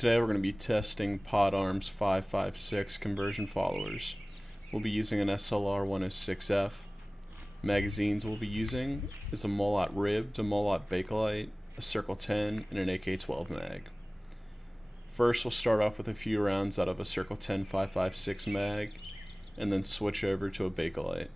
Today we're going to be testing Pod Arms 556 conversion followers. We'll be using an SLR 106F. Magazines we'll be using is a Molot ribbed, a Molot Bakelite, a Circle 10, and an AK-12 mag. First we'll start off with a few rounds out of a Circle 10 556 mag, and then switch over to a Bakelite.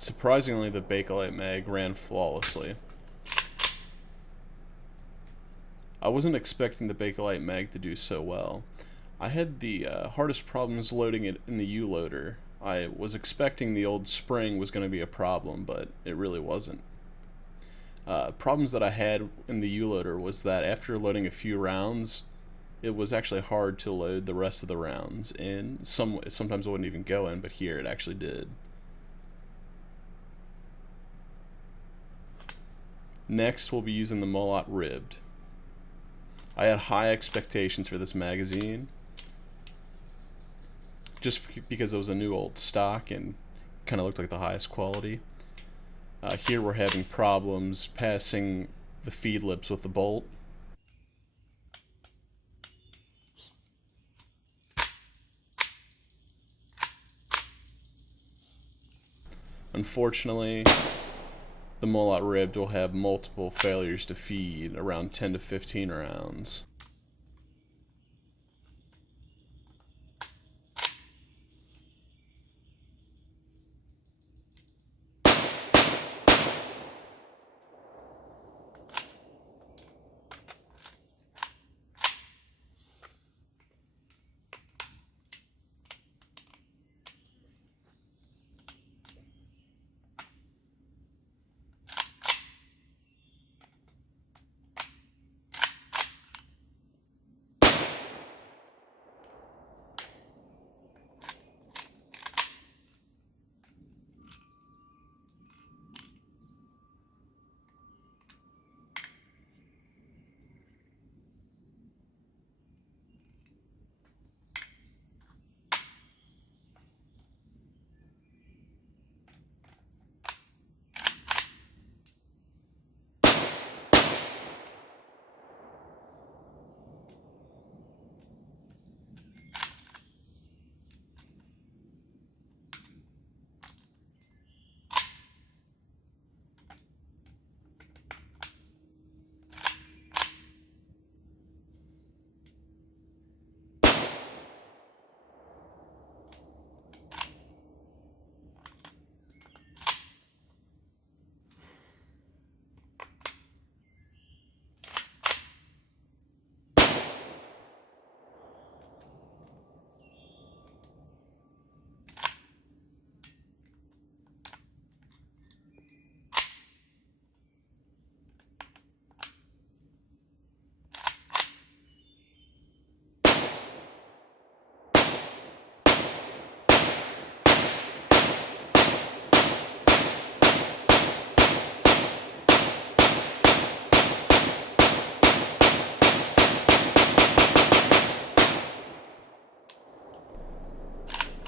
Surprisingly, the Bakelite mag ran flawlessly. I wasn't expecting the Bakelite mag to do so well. I had the hardest problems loading it in the U-loader. I was expecting the old spring was going to be a problem, but it really wasn't. Problems that I had in the U-loader was that after loading a few rounds, it was actually hard to load the rest of the rounds in. Sometimes it wouldn't even go in, but here it actually did. Next, we'll be using the Molot ribbed. I had high expectations for this magazine, just because it was a new old stock and kind of looked like the highest quality. Here we're having problems passing the feed lips with the bolt. Unfortunately, the Molot ribbed will have multiple failures to feed, around 10 to 15 rounds.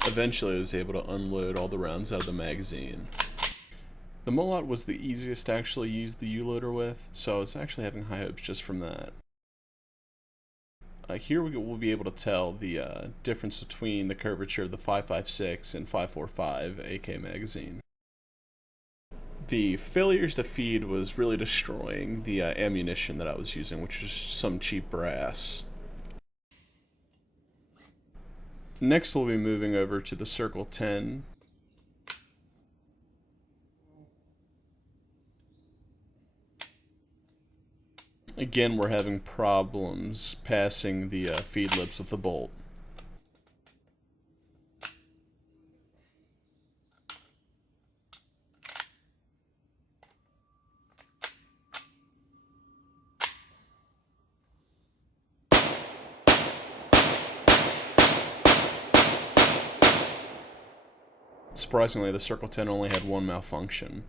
Eventually I was able to unload all the rounds out of the magazine. The Molot was the easiest to actually use the U-loader with, so I was actually having high hopes just from that. Here we'll be able to tell the difference between the curvature of the 556 and 545 AK magazine. The failures to feed was really destroying the ammunition that I was using, which is some cheap brass. Next we'll be moving over to the Circle 10. Again, we're having problems passing the feed lips with the bolt. surprisingly, the Circle 10 only had one malfunction.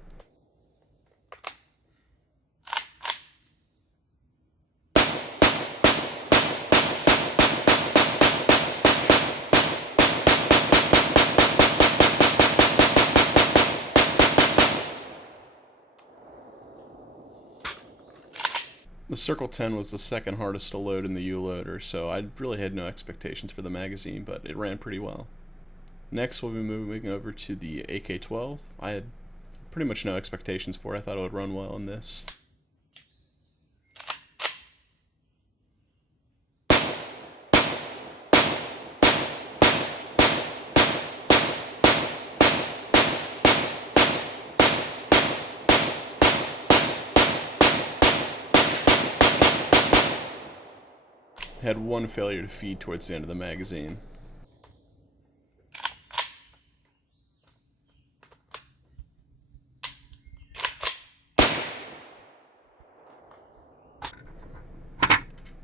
The Circle 10 was the second hardest to load in the U-loader, so I really had no expectations for the magazine, but it ran pretty well. Next, we'll be moving over to the AK-12. I had pretty much no expectations for it. I thought it would run well in this. Had one failure to feed towards the end of the magazine.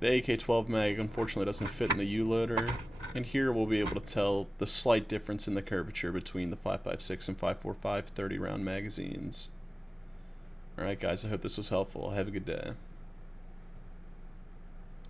The AK-12 mag unfortunately doesn't fit in the U-loader, and here we'll be able to tell the slight difference in the curvature between the 5.56 and 5.45 30-round magazines. Alright guys, I hope this was helpful. Have a good day.